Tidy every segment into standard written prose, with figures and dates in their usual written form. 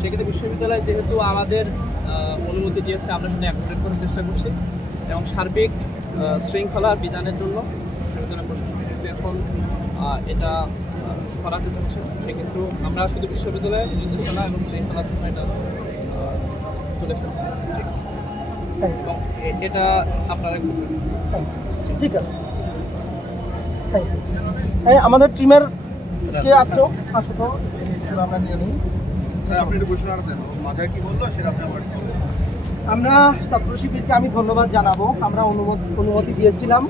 সেক্ষেত্রে বিশ্ববিদ্যালয় যেহেতু আমাদের অনুমতি দিয়েছে, আমরা সেটা অ্যাকোমোডেট করার চেষ্টা করছি এবং সার্বিক শৃঙ্খলা বিধানের জন্য বিশ্ববিদ্যালয় প্রশাসন এখন এটা সরাতে চাচ্ছে। সেক্ষেত্রে আমরা শুধু বিশ্ববিদ্যালয়ের নির্দেশনা এবং শৃঙ্খলার জন্য এটা তুলে ফেলতে এবং এটা আপনারা ঠিক আছে। আমাদের টিমের কে আছো আসো তো আমরা নিয়ে নিই। আপনি একটু ঘোষণা দেন মাঝে কি বললো সেটা আপনি আবার আমরা ছাত্র শিবিরকে আমি ধন্যবাদ জানাবো। আমরা অনুমতি দিয়েছিলাম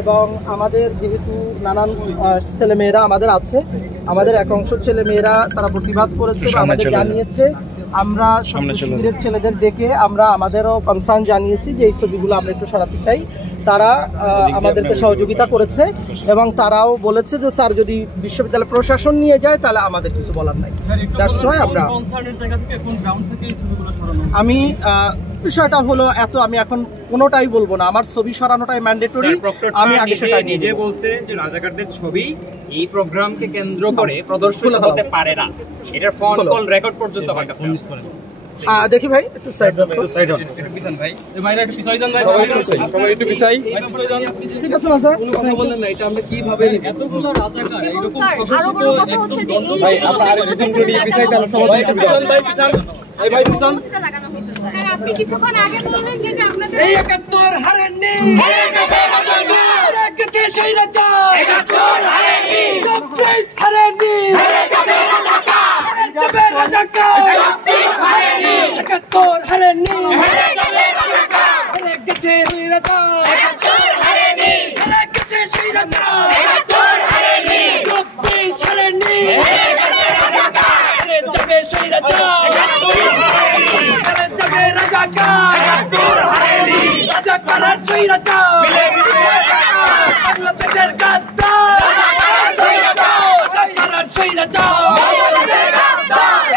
এবং আমাদের যেহেতু নানান ছেলেমেয়েরা আমাদের আছে, আমাদের এক অংশ ছেলেমেয়েরা তারা প্রতিবাদ করেছে বা আমাদের জানিয়েছে। আমরা শিবিরের ছেলেদের দেখে আমরা আমাদেরও কনসার্ন জানিয়েছি যে এই ছবিগুলো আমরা একটু সরাতে চাই। তারা আমাদেরকে সহযোগিতা করেছে এবং তারাও বলেছে যে স্যার যদি বিশ্ববিদ্যালয় প্রশাসন নিয়ে যায় তাহলে আমাদের কিছু বলার নাই। দ্যাটস ওয়াই আমরা আমি বিষয়টা হলো এত আমি এখন কোনোটাই বলবো না। আমার ছবি সরানোটাই ম্যান্ডেটরি। আমি আগে সেটা নিজে বলছে যে রাজাকারদের ছবি এই প্রোগ্রামকে কেন্দ্র করে প্রদর্শিত হতে পারে না। এটার ফোন কল রেকর্ড পর্যন্ত আমার কাছে আছে। দেখি ভাই একটু সাইড দাও, একটু সাইড হন, একটু পিছন ভাই। এই ভাইরা একটু পিছাই যান ভাই, সবাই একটু পিছাই। ঠিক আছে না স্যার? কোনো কথা বললেন না, এটা আমরা কিভাবে এতগুলো রাজাকার এরকম সদস্য একদম ভাই আপনারা আরেক পিছন যদি পিছাই দেন সবাই একটু পিছন ভাই, পিছন এই ভাই পিছন। স্যার আপনি কিছুক্ষণ আগে বললেন যে আপনাদের এই ৭১ হারেননি, হেরে গেছে রাজাকার, হেরে গেছে সেই রাজা, ৭১ হারেননি, ২৬ হারেননি, হেরে যাবে রাজাকার, হেরে যাবে রাজাকার, ২৬ হারেননি, ৭১ হারেননি, হেরে যাবে রাজাকার, হেরে গেছে সেই রাজা, ৭১ হারেননি, হেরে গেছে সেই রাজা, ৭১ হারেননি, ২৬ হারেননি, হেরে যাবে রাজাকার, হেরে যাবে সেই রাজা, ৭১ হারেননি, হেরে যাবে রাজাকার, ৭১ হারেননি, রাজাকার আর সেই রাজা, বাংলাদেশের গাদ্দার, রাজাকার আর সেই রাজা,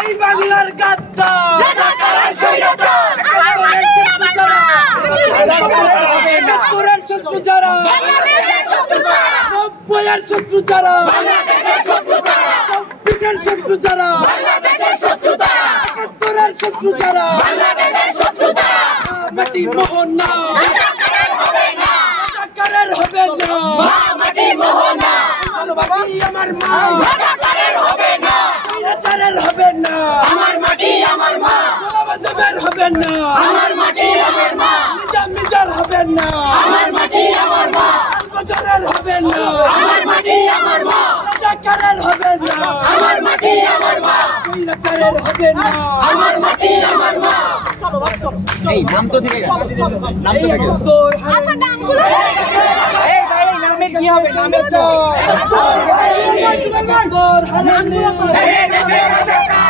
এই বাংলার গাদ্দার, একাত্তরের শত্রু যারা, ৯০-এর শত্রু যারা, ২৬-এর শত্রু যারা, ৭১-এর শত্রু যারা, মাটি মোহন না, রাজাকারের হবে না, মাটি মোহন না, মাটি আমার মা, রাজাকারের হবে না, রাজাকারের হবে না, আমার মাটি আমার মা, গোলাবাজাবের হবে না, আমার মাটি আমার মা, নিজামিদার হবে না, আমার মাটি আমার মা, আলবদরের হবে না, আমার মাটি আমার মা, রাজাকারের হবে না, আমার মাটি আমার মা, রাজাকারের হবে না, আমার মাটি আমার মা। এই নাম তো থেকে গেল, নাম তো থেকে গেল, আচ্ছা নামগুলো এই ভাই নামে কি হবে, নামে তো ৭১ হারেননি, হেরে গেছে রাজাকার।